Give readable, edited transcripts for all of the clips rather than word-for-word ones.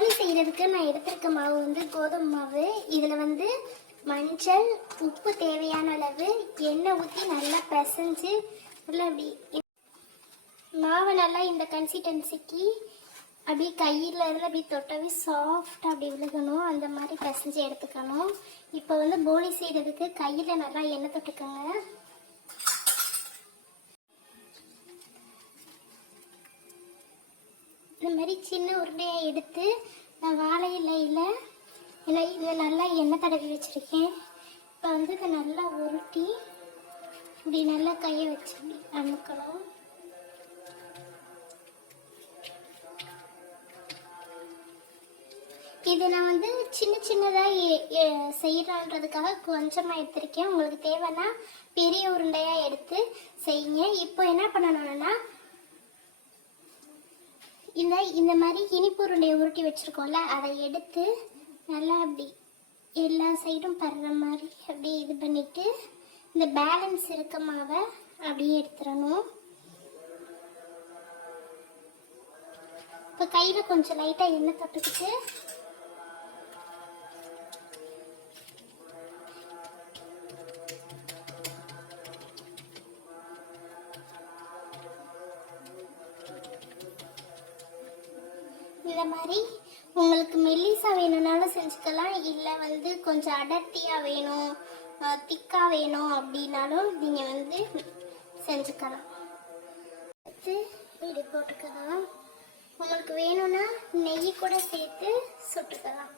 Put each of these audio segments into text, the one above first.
போலி செய்கிறதுக்கு நான் எடுத்திருக்க மாவு வந்து கோதுமை மாவு. இதில் வந்து மஞ்சள், உப்பு தேவையான அளவு, எண்ணெய் ஊற்றி நல்லா பிசைஞ்சு நல்லா அப்படி மாவை நல்லா இந்த கன்சிஸ்டன்சிக்கு அப்படியே கையில் இருந்து அப்படி தொட்டாவே சாஃப்டாக அப்படி விழுகணும். அந்த மாதிரி பிசைஞ்சு எடுத்துக்கணும். இப்போ வந்து போலி செய்கிறதுக்கு கையில் நல்லா எண்ணெய் தொட்டுக்கோங்க. இந்த மாதிரி சின்ன உருண்டையாக எடுத்து நான் வாழை இலையில் இதில் நல்லா எண்ணெய் தடவி வச்சுருக்கேன். இப்போ வந்து இதை நல்லா உருட்டி இப்படி நல்லா கையை வச்சு அமுக்கணும். இது நான் வந்து சின்ன சின்னதாக செய்யறதுக்காக கொஞ்சமாக எடுத்திருக்கேன். உங்களுக்கு தேவைன்னா பெரிய உருண்டையாக எடுத்து செய்யுங்க. இப்போ என்ன பண்ணணும்னா இந்த மாதிரி இனிப்பு உருண்டையை உருட்டி வச்சுருக்கோம்ல, அதை எடுத்து நல்லா அப்படி எல்லா சைடும் படுற மாதிரி அப்படியே இது பண்ணிவிட்டு இந்த பேலன்ஸ் இருக்க மாவை அப்படியே எடுத்துடணும். இப்போ கையில் கொஞ்சம் லைட்டாக எண்ணெய் தொட்டுக்கிட்டு இந்த மாதிரி உங்களுக்கு மெல்லிசா வேணும்னாலும் செஞ்சுக்கலாம். இல்லை வந்து கொஞ்சம் அடர்த்தியாக வேணும், திக்காக வேணும் அப்படின்னாலும் நீங்கள் வந்து செஞ்சுக்கலாம். எடுத்து இப்படி போட்டுக்கலாம். உங்களுக்கு வேணும்னா நெய் கூட சேர்த்து சுட்டுக்கலாம்.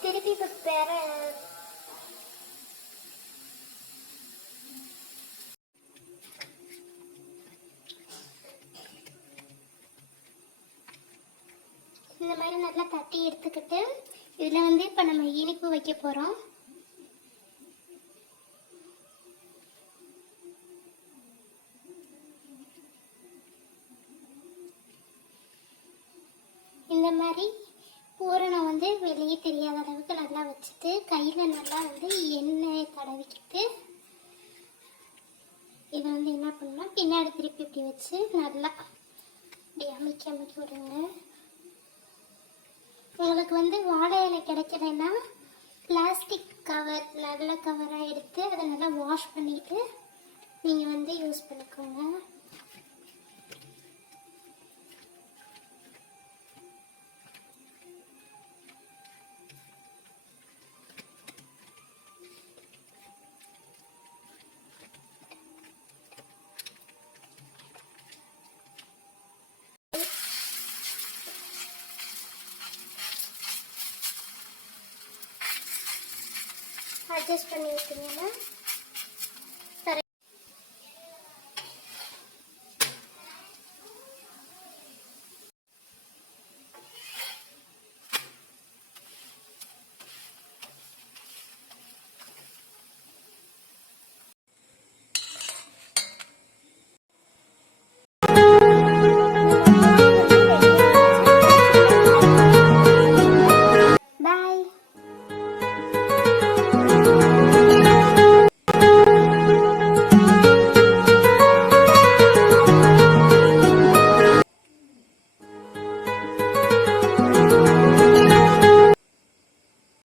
திருப்பி இப்போ வேற இந்த மாதிரி நல்லா தட்டி எடுத்துக்கிட்டு இதில் வந்து இப்போ நம்ம இனிப்பு வைக்க போகிறோம். இந்த மாதிரி பூரணம் வந்து வெளியே தெரியாத அளவுக்கு நல்லா வச்சுட்டு கையில் நல்லா வந்து எண்ணெயை தடவிக்கிட்டு இதை வந்து என்ன பண்ணலாம், பின்னாடி திருப்பி இப்படி வச்சு நல்லா இப்படி அமைக்கி விடுங்க. உங்களுக்கு வந்து வாழை இலை கிடைக்கலைன்னா பிளாஸ்டிக் கவர் நல்ல கவராக எடுத்து அதை நல்லா வாஷ் பண்ணிவிட்டு நீங்கள் வந்து யூஸ் பண்ணிக்கோங்க. அட்ஜஸ்ட் பண்ணி விட்டுங்கன்னா